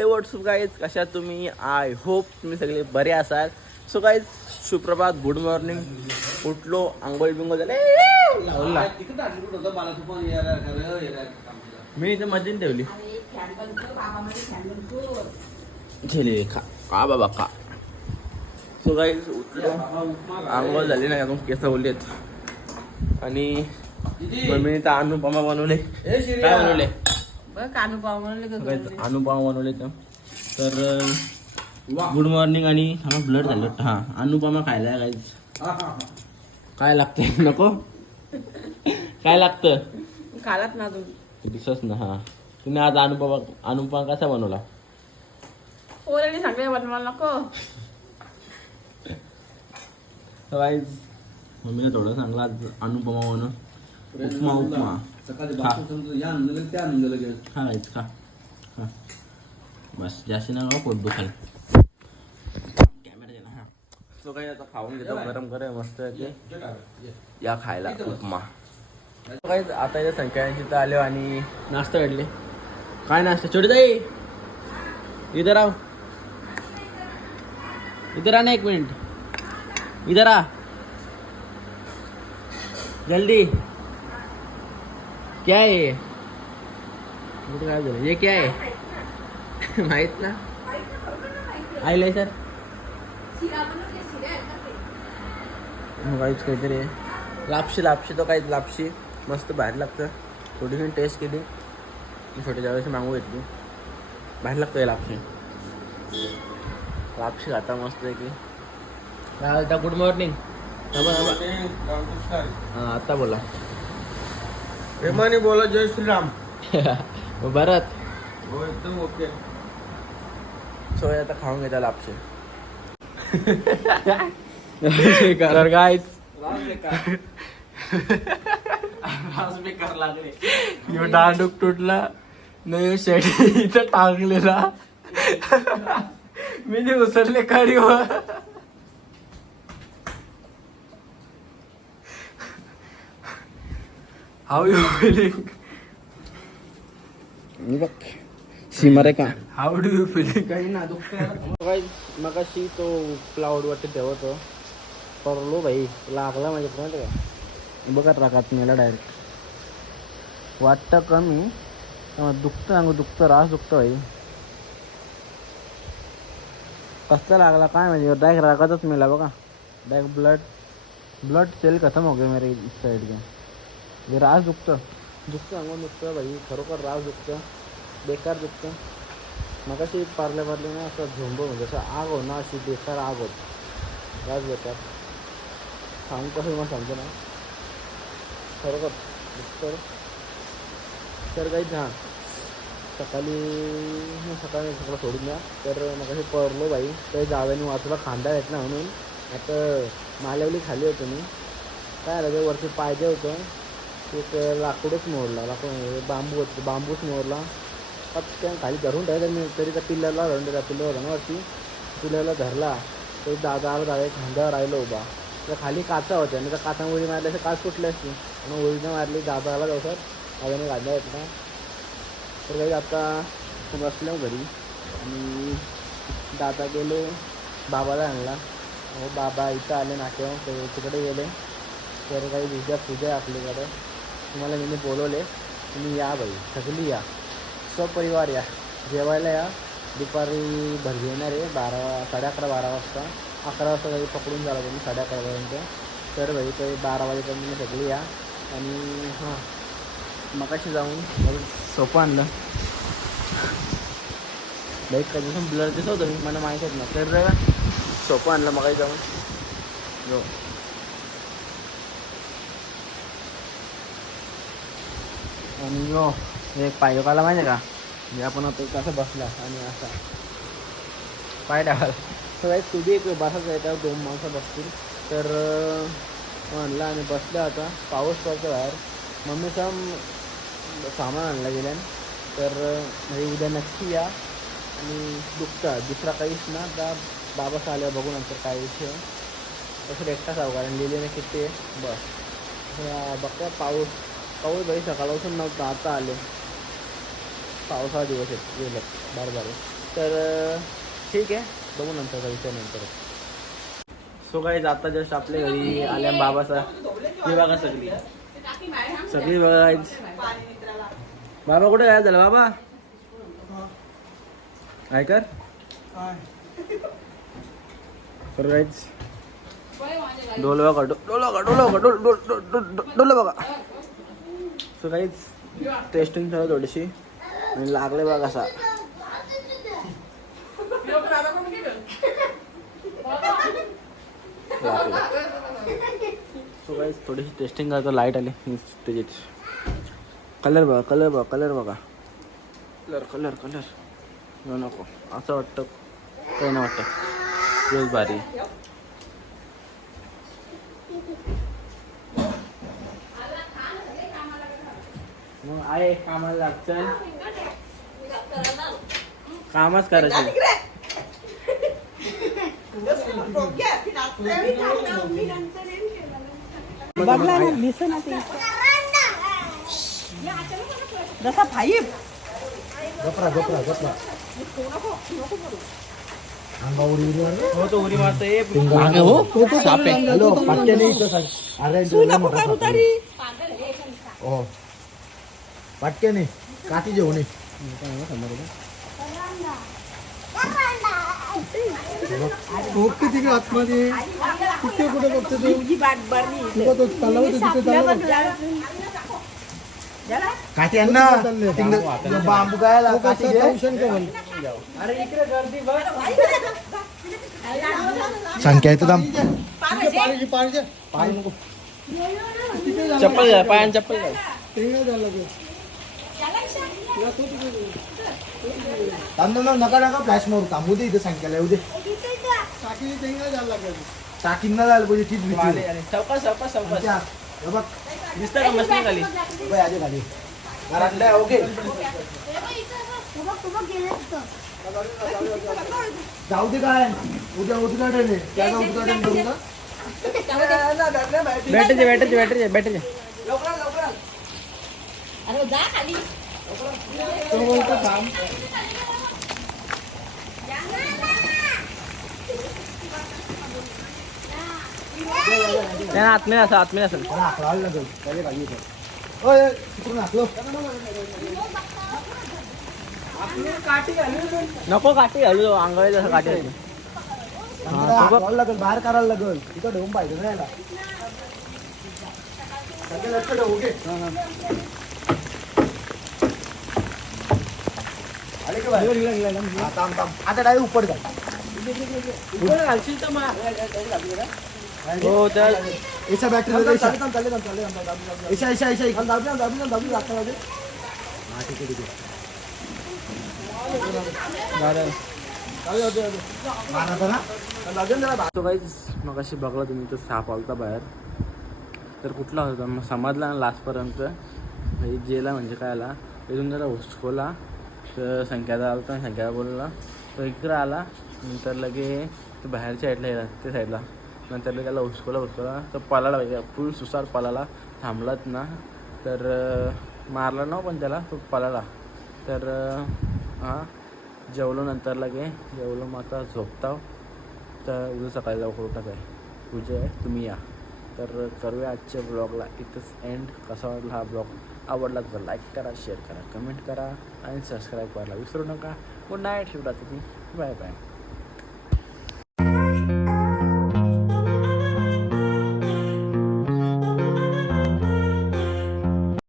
हे WhatsApp guys कशा तुम्ही? आय होप तुम्ही सगळे बरे असाल. सो गाईज सुप्रभात गुड मॉर्निंग उठलो आंघोळ बिंगोळ झाले. मी इथे मशीन ठेवली. झेले खा का बाबा का सो गाईज उठलो. आंघोळ झाली नाही अजून केस ओलेत आणि मम्मीने तर अनुपमा बनवले. काय बनवले? बघ म्हणले का काय बनवले तर तर गुड मॉर्निंग आणि हा ब्लड झालं. हा अनुपमा खायला गाईज काय लागतंय? नको. काय लागतं? खालात ना तू दिसत ना हा. तुम्ही आज अनुपमा अनुपमा कसा बनवला? ओरडली सगळे बनवायला नको. मम्मीने थोडं सांगला आज अनुपमा बनव उपमा उपमा. सकाळी खा. बाथरूम या आणलं त्या आणलं लगेच खा गाईज खा. खा. बस जास्त ना पोट दुखाल कॅमेरा दे ना. हा सो काही आता खाऊन घेतो गरम गरम मस्त आहे या खायला उपमा. काही आता इथे संख्यांची तर आलो आणि नाश्ता काढले काय नाश्ता? छोटी ताई इधर आओ इधर आ ना एक मिनिट. इधर आ जल्दी. क्या है ये? इधर काय झालं ये क्या आहे माहीत ना? आईलाय सर। काहीच काहीतरी आहे लापशी लापशी तो काहीच लापशी। मस्त बाहेर लागतं थोडीशी टेस्ट केली. मी छोट्या वेळेस मागू घेतली. बाहेर लागतं हे लापशी. लापशी खाता मस्त आहे की काय बोलता गुड मॉर्निंग हां आता बोला. प्रेमाने बोला जय श्रीराम भरत हो एकदम ओके सोय आता खाऊन घेता लापशी कारण गायच बेकार लागले यो दांडूक तुटला न शेट इथं टाकलेला मी नाही उचलले काढी हाऊ यू फिलिंग बघ सीमा रे का? हाऊ डू यू फिलिंग काही ना मगाशी तो क्लाउड वाटते ठेवतो. पडलो भाई. लागला माझ्या फ्रेंड का? बघत राखात मेला डायरेक्ट वाटतं कमी. दुखतं अंग दुखतं रास दुखतं भाई. कसला लागला काय म्हणजे डायरेक्ट रागातच मेला बघा. डायरेक्ट ब्लड ब्लड सेल खतम हो गए मेरे साइड के. हे रास दुखतं दुखतं अंग दुखतं भाई खरोखर रास दुखतं बेकार दुखतं मगाशी पारल्या पारले ना असं झोंब म्हणजे असं आग हो ना अशी बेकार आग होत. रास बेकार. सांगू कसं मला सांगतो ना? खरोखर दुखतं तर काहीच हां सकाळी सकाळी सगळं सोडून द्या. तर मग असे पडलो बाई. तर जाव्याने वाचला खांदा येत ना म्हणून. आता मालवली खाली होतो मी. काय झालं ते वरती पाहिजे होतं. एक लाकूडच मोडला. लाकूड म्हणजे बांबू होतं बांबूच मोडला. पटकन खाली धरून ठेवायचं मी तरी त्या पिल्ल्याला धरून त्या पिल्ला होता ना वरती पिल्ल्याला धरला. तर दादा आला दादा खांद्यावर राहिलो उभा. तर खाली काचा होत्या. आणि त्या काचा उडी मारली असं काच फुटली असती. आणि उडीनं मारली. दादा आला जाऊ सर दादाने काढला येत ना तर काही आता बसलो घरी. आणि दादा गेले. बाबाला आणला. हो बाबा इथं आले नाकेवर तर तिकडे गेले. तर काही विद्या पूजा आपल्याकडे. तुम्हाला मी बोलवले तुम्ही या बाई सगळी या. सपरिवार या. जेवायला या. दुपारी भरगी येणार आहे बारा साडे अकरा बारा वाजता. अकरा वाजता काही पकडून झाला तुम्ही साडे अकरापर्यंत तर भाई ते बारा वाजेपर्यंत सगळी या. आणि हां मगाशी जाऊन सोपं आणलं. बाईक कधी पण ब्लर दिसवतो मी मला माहीतच ना तर सोपं आणलं मगाशी जाऊन. जो आणि यो एक पाय काला माहिती आहे का? म्हणजे आपण आता कसं बसला आणि असा. पाय टाकाल तर तुझी एक बसायचं आहे त्यावर दोन माणसं बसतील. तर आणला म्हणलं आणि बसलं आता. पाऊस पडतो बाहेर. मम्मीचा सामान आणलं गेलं तर म्हणजे उद्या नक्की या. आणि दुखता दुसरा काहीच ना. आता बाबा आल्या बघू नंतर काय विषय. तसं एकटाच आहो कारण लिहिलेलं किती बस. हा, पाऊस पाऊस भाई सकाळपासून नव्हता आता आले पावसाळा दिवस आहेत गेलं बार बार तर ठीक आहे बघू नंतर विषय नंतर सो काही आता जस्ट आपल्या घरी आल्या बाबाचा ही बघा सगळी सगळी बघा बाबा कुठे काय झालं बाबा काय कर तर डोल बघा डो- डोल बघा डोल बघा डोल डोल- डोल- डोल बघा सो काहीच टेस्टिंग ठेवा थोडीशी. आणि लागले बघ असा. सो काहीच थोडीशी टेस्टिंग करतो लाइट आली. त्याची कलर बघा कलर बघा कलर बघा. कलर कलर कलर नको असं वाटतं. काही नाही वाटतं. रोज भारी मग आहे कामाला लागतं कामच करायचं. जसा फाईव्ह हो तो उडी मारतोय पटके काठी जेवण आतमध्ये. कुठे कुठे बघते तू? आण ना. तिकडं बांबू काय? संख्या येतो दाम. चप्पल घ्या पायान चप्पल घ्या झालं. तांदूळ नका नका फ्लॅश मारू थांबू दे इथे संख्याला येऊ दे टाकीने ते नाही झालं लागलं. टाकीन ना झालं पाहिजे तीच भीती आले, आहे. आले. सावकाश सावकाश सावकाश संख्या, हे बघ दिसतं का मस्त खाली बाई, आधी खाली घरातलं आहे, ओके जाऊ दे काय उद्या उद्घाटन आहे त्याचं उद्घाटन करू का बॅटरीचे बॅटरीचे बॅटरीचे बॅटरीचे अरे जा खाली. तो बोलतो थांब त्यांना आत्मे असं. आत्मे असेल त्याला हाकलावं लागेल त्याच्याखाली येतो ओय, ओय, तिकडून हाकलो. नको काठी घालू अंगावर जसं काठी घालू. लागेल बाहेर करायला लागेल तिथं ठेवून पाहिजे ना आता हो तर ऐसा बॅटरी ऐसा ऐसा ऐसा ऐसा दाबी ना, दाबी ना, दाबी हा, ठीक आहे, ठीक आहे. बरं. जरा मग अशी बघला तुम्ही तर साप आलता बाहेर तर कुठला होता मग समजला ना लास्टपर्यंत गेला जेला म्हणजे काय आला इथून जरा हुसकोला तर संख्याचा आला तर संख्याला बोलला तो इकडं आला नंतर लगे तो बाहेरच्या साईडला येला त्या साईडला नंतर लगे त्याला हुसकोला हुसकोला तर पळाला पाहिजे फुल सुसार पळाला. थांबलाच ना तर मारला ना पण त्याला तो पळाला. तर हां जेवलो नंतर लगे जेवलो मग आता झोपताव. तर उद्या सकाळी लवकर उठत आहे पूजा आहे तुम्ही या. तर करूया आजच्या ब्लॉगला इथंच एंड कसा वाटला हा ब्लॉग आवडला तर लाईक करा शेअर करा कमेंट करा आणि सबस्क्राईब करायला विसरू नका. Good night Shivaratri. Bye bye